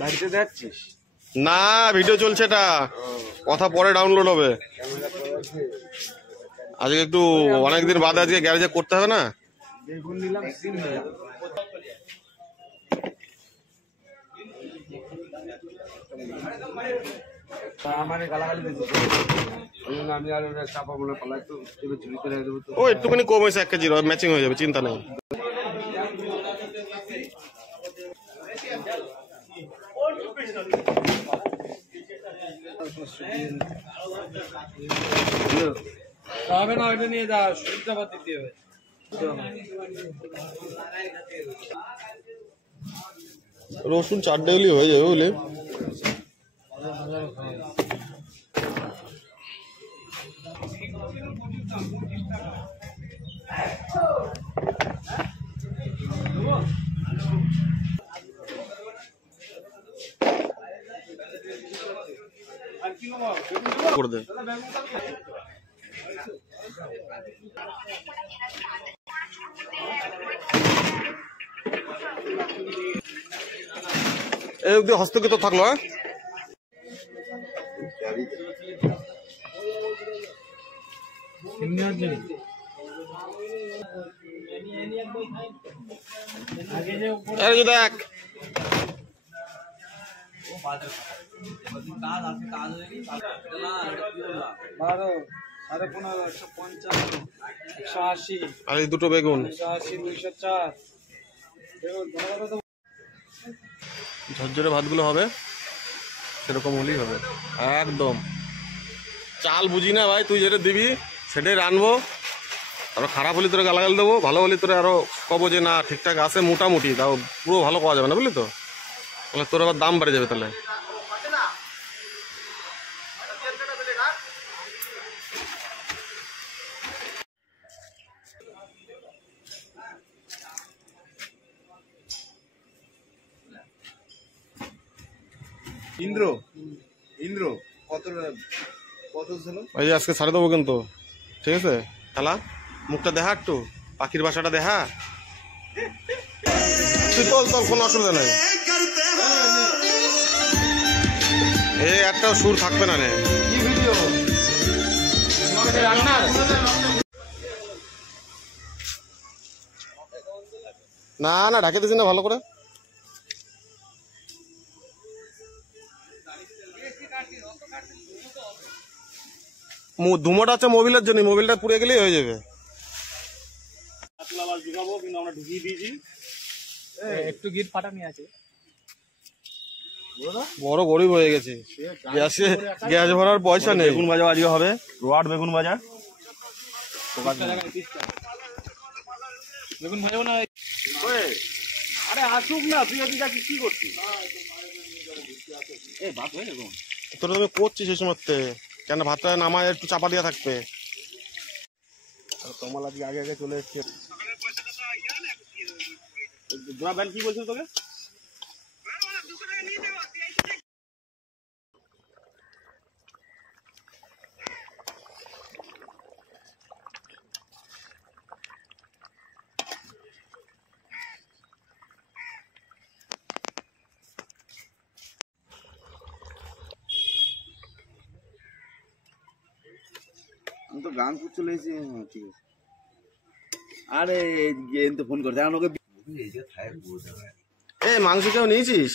বাড়িতে যাচ্ছিস না? ভিডিও চলছে, এটা কথা পরে ডাউনলোড হবে। আজকে একটু অনেকদিন বাদে আজকে গ্যারেজে করতে হবে না। বেগুন নিলাম সিম হয়ে যাবে। মানে গালাগালি দিচ্ছে আমি আর চাপা মনে পালাই তো এবার ঝুলি করে দেবো তো। ও একটুখানি কম হয়েছে, 1 কেজি ম্যাচিং হয়ে যাবে, চিন্তা নেই। হবে না, ওইটা নিয়ে যা সুবিধাবাদ দিতে হবে। রসুন 4 ডেলি হয়ে যাবে বুঝলি। করে দে। এই অব্দি হস্তক্ষেপ থাকলো। হ্যাঁ দেখ আর এই দুটো বেগুন ঝরঝরে ভাতগুলো হবে, সেরকম হলেই হবে একদম। চাল বুঝি না ভাই, তুই যেটা দিবি সেটাই রানবো। আরো খারাপ হলে তোরা গালাগাল দেবো, ভালো হলে তোরা আরো কবো যে না ঠিকঠাক আছে মোটামুটি, তাও পুরো ভালো পাওয়া যাবে না বুঝলি তো। তাহলে তোর আবার দাম বেড়ে যাবে। তাহলে ইন্দ্র ইন্দ্র কত কত ছিল? ওই যে আজকে ছাড়ে দেবো কিন্তু, ঠিক আছে? খেলা মুখটা দেখা, একটু পাখির বাসাটা দেখা। তুই তোর কোনো অসুবিধা নাই, এই একটা সুর থাকবে না। না না ঢাকে দিছি না ভালো করে। ধুমোটা হচ্ছে মোবিলের জন্য, মোবিলটা পুড়ে গেলেই হয়ে যাবে। একটু গিট ফাটানি আছে, বড় গরিব হয়ে গেছে, গ্যাস ভরার পয়সা নেই। বেগুন ভাজা আজকে হবে, রোয়াট বেগুন ভাজা। বেগুন ভাজবো না। আরে আসুক না, তুই ওদিকে কি করছিস? তোরা তুমি করছিস সেই সময় কেন? ভাতটা নামায় একটু চাপা দিয়া থাকবে। কমল আজকে আগে আগে চলে এসছে। কি বলছিল তোকে? আমি তো গান করতে চলেছি। ঠিক আছে, আরে তো ফোন করতে ওকে। এই মাংস কেউ নিয়েছিস?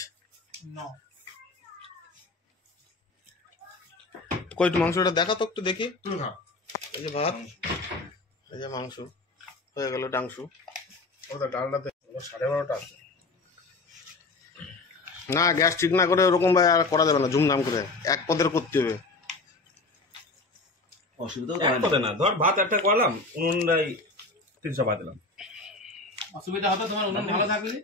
কই একটু মাংসটা দেখা তো, একটু দেখি। এই যে ভাত, এই যে মাংস হয়ে গেল, ডাংশু। ডালটাতে 12:30টা আছে না। গ্যাস ঠিক না করে ওরকম ভাই আর করা যাবে না, ঝুমঝাম করে এক পদের করতে হবে। অসুবিধা না, ধর ভাত একটা করলাম, উনুনটাই 300 দিলাম। অসুবিধা হবে তোমার, উনুন ভালো থাকলে।